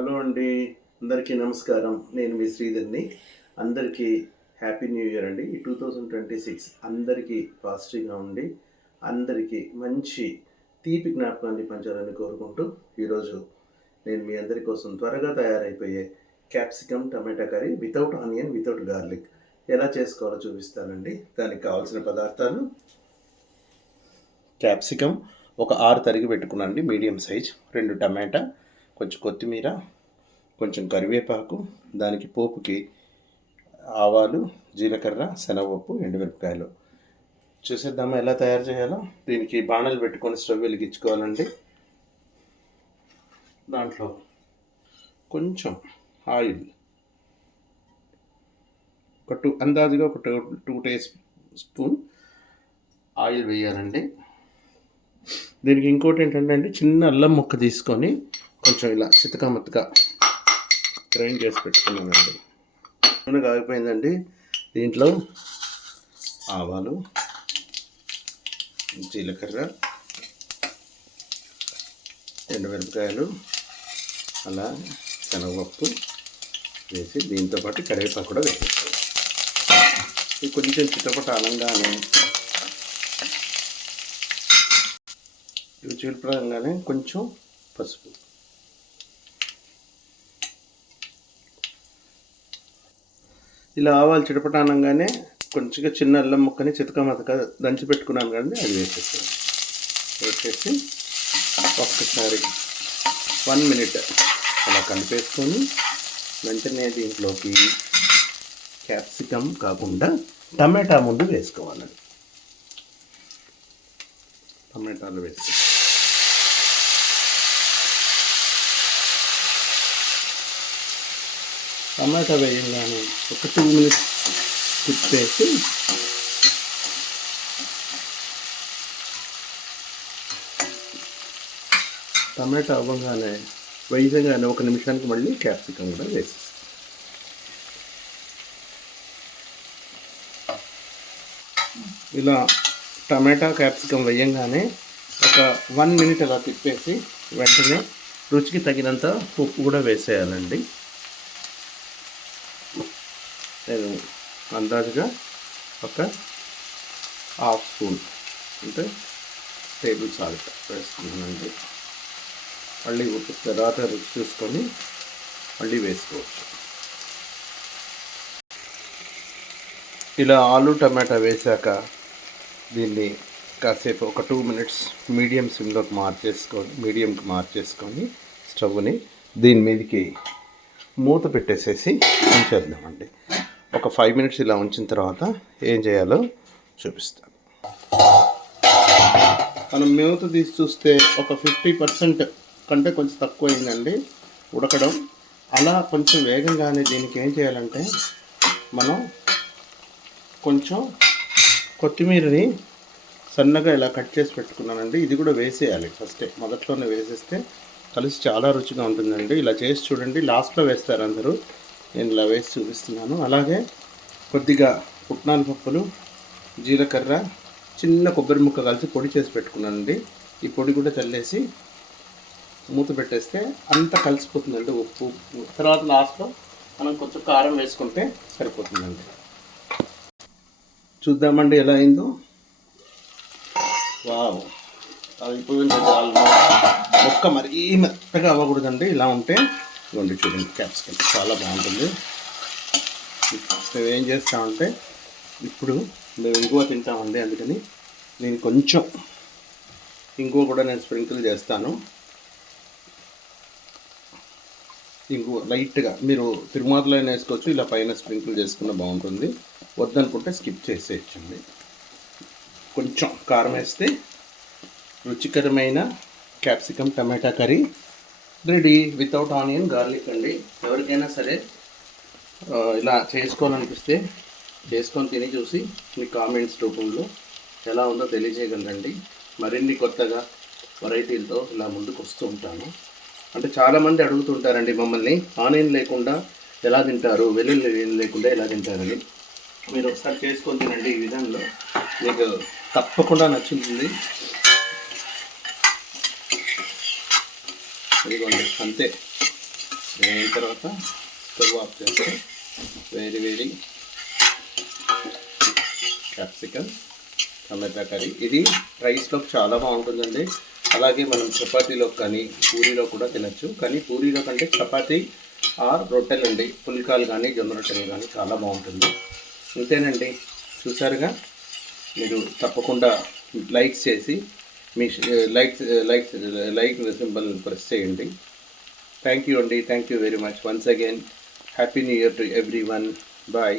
Hello అండి, అందరికీ నమస్కారం. నేను మీ శ్రీధర్ని. అందరికీ హ్యాపీ న్యూ ఇయర్ అండి. ఈ 2026 అందరికీ పాజిటివ్గా ఉండి అందరికీ మంచి తీపి జ్ఞాపకాన్ని పంచాలని కోరుకుంటూ ఈరోజు నేను మీ అందరి కోసం త్వరగా తయారైపోయే capsicum tomato curry without onion without garlic ఎలా చేసుకోవాలో చూపిస్తానండి. దానికి కావాల్సిన పదార్థాలు: క్యాప్సికమ్ ఒక 6 తరిగి పెట్టుకున్నానండి, మీడియం సైజ్. 2 టమాటా, కొంచెం కొత్తిమీర, కొంచెం కరివేపాకు, దానికి పోపుకి ఆవాలు, జీలకర్ర, శనగపప్పు, ఎండుమిరపకాయలు. చూసేద్దామా ఎలా తయారు చేయాలో. దీనికి బాణలు పెట్టుకొని స్టవ్ వెలిగించుకోవాలండి. దాంట్లో కొంచెం ఆయిల్, అందాజుగా ఒక టూ స్పూన్ ఆయిల్ వేయాలండి. దీనికి ఇంకోటి ఏంటంటే అండి, చిన్న అల్లం ముక్క తీసుకొని కొంచెం ఇలా చితకామత్తగా గ్రైండ్ చేసి పెట్టుకున్నానండి. నూనె కాగిపోయిందండి. దీంట్లో ఆవాలు, జీలకర్ర, ఎండుమిరపకాయలు, అలా శనగపప్పు వేసి దీంతోపాటు కరివేపాకు కూడా వేసేస్తాం. ఇది కొంచెం చిటపట అనంగానే, చిటపడంగానే కొంచెం పసుపు, ఇలా ఆవాలు చిటపటానంగానే కొంచెంగా చిన్న అల్లం ముక్కని చితకమతక దంచి పెట్టుకున్నాను కానీ అది వేసేసి ఒక్కసారి 1 minute అలా కలిపేసుకొని వెంటనే దీంట్లోకి క్యాప్సికమ్ కాకుండా టమాటా ముందు వేసుకోవాలండి. టమాటాలు వేసి టమాటా వేయంగానే ఒక 2 minutes తిప్పేసి టమాటా అవ్వగానే వేయగానే 1 నిమిషానికి మళ్ళీ క్యాప్సికమ్ కూడా వేసేసి ఇలా టమాటా క్యాప్సికమ్ వేయంగానే ఒక 1 minute అలా తిప్పేసి వెంటనే రుచికి తగినంత ఉప్పు కూడా వేసేయాలండి. నేను అందాజుగా ఒక 1/2 స్పూన్ అంటే టేబుల్ సాల్ట్ వేసుకున్నానండి. మళ్ళీ ఉప్పు తర్వాత రుచి చూసుకొని మళ్ళీ వేసుకోవచ్చు. ఇలా ఆలు టమాటా వేసాక దీన్ని కాసేపు ఒక 2 minutes మీడియంకి మార్చేసుకొని స్టవ్ని దీని మీదకి మూత పెట్టేసేసి ఉంచేద్దామండి. ఒక 5 minutes ఇలా ఉంచిన తర్వాత ఏం చేయాలో చూపిస్తాను. మనం మూత తీసి చూస్తే ఒక 50% కంటే కొంచెం తక్కువ అయిందండి ఉడకడం. అలా కొంచెం వేగంగానే దీనికి ఏం చేయాలంటే, మనం కొంచెం కొత్తిమీరని సన్నగా ఇలా కట్ చేసి పెట్టుకున్నానండి. ఇది కూడా వేసేయాలి ఫస్టే, మొదట్లోనే వేసేస్తే కలిసి చాలా రుచిగా ఉంటుందండి. ఇలా చేసి చూడండి, లాస్ట్లో వేస్తారు అందరూ, నేను ఇలా వేసి చూపిస్తున్నాను. అలాగే కొద్దిగా పుట్నాల పప్పులు, జీలకర్ర, చిన్న కొబ్బరి ముక్క కలిసి పొడి చేసి పెట్టుకున్నానండి. ఈ పొడి కూడా చల్లేసి మూత పెట్టేస్తే అంతా కలిసిపోతుందండి ఉప్పు. తర్వాత లాస్ట్లో మనం కొంచెం కారం వేసుకుంటే సరిపోతుందండి. చూద్దామండి ఎలా అయిందో. వావ్, అయిపోయింది. ముక్క మరీ మెత్తగా అవ్వకూడదండి, ఇలా ఉంటే ఇవ్వండి. చూడండి, క్యాప్సికమ్ చాలా బాగుంటుంది. మేము ఏం చేస్తామంటే, ఇప్పుడు మేము ఇంగువ తింటామండి, అందుకని నేను కొంచెం ఇంగువ కూడా నేను స్ప్రింకిల్ చేస్తాను. ఇంగువ లైట్గా మీరు తిరుమాతలో వేసుకోవచ్చు, ఇలా పైన స్ప్రింకిల్ చేసుకున్న బాగుంటుంది. వద్దనుకుంటే స్కిప్ చేసేయచ్చండి. కొంచెం కారం వేస్తే రుచికరమైన capsicum tomato curry ready without onion garlic అండి. ఎవరికైనా సరే ఇలా చేసుకోవాలనిపిస్తే చేసుకొని తిని చూసి మీ కామెంట్స్ రూపంలో ఎలా ఉందో తెలియజేయగలరండి. మరిన్ని కొత్తగా వెరైటీలతో ఇలా ముందుకు వస్తూ ఉంటాను. అంటే చాలామంది అడుగుతుంటారండి మమ్మల్ని, ఆనియన్ లేకుండా ఎలా తింటారు, వెల్లుల్లి లేకుండా ఎలా తింటారని. మీరు ఒకసారి చేసుకొని తినండి. ఈ విధంలో మీకు తప్పకుండా నచ్చుతుంది. ఇదిగోండి, అంతే. ఇది అయిన తర్వాత స్టవ్ ఆఫ్ చేస్తే వేడి వేడి క్యాప్సికమ్ టమాటా కర్రీ. ఇది రైస్లోకి చాలా బాగుంటుందండి. అలాగే మనం చపాతీలో కానీ పూరీలో కూడా తినచ్చు. కానీ పూరీలో కంటే చపాతీ ఆర్ రొట్టెలండి, పుల్కాలు కానీ జొన్న రొట్టెలు కానీ చాలా బాగుంటుంది. అంతేనండి, చూసారుగా. మీరు తప్పకుండా లైక్స్ చేసి మీ లైక్ సింబల్ ప్రెస్ చేయండి. థ్యాంక్ యూ అండి. Thank you very much once again. Happy new year to everyone. Bye.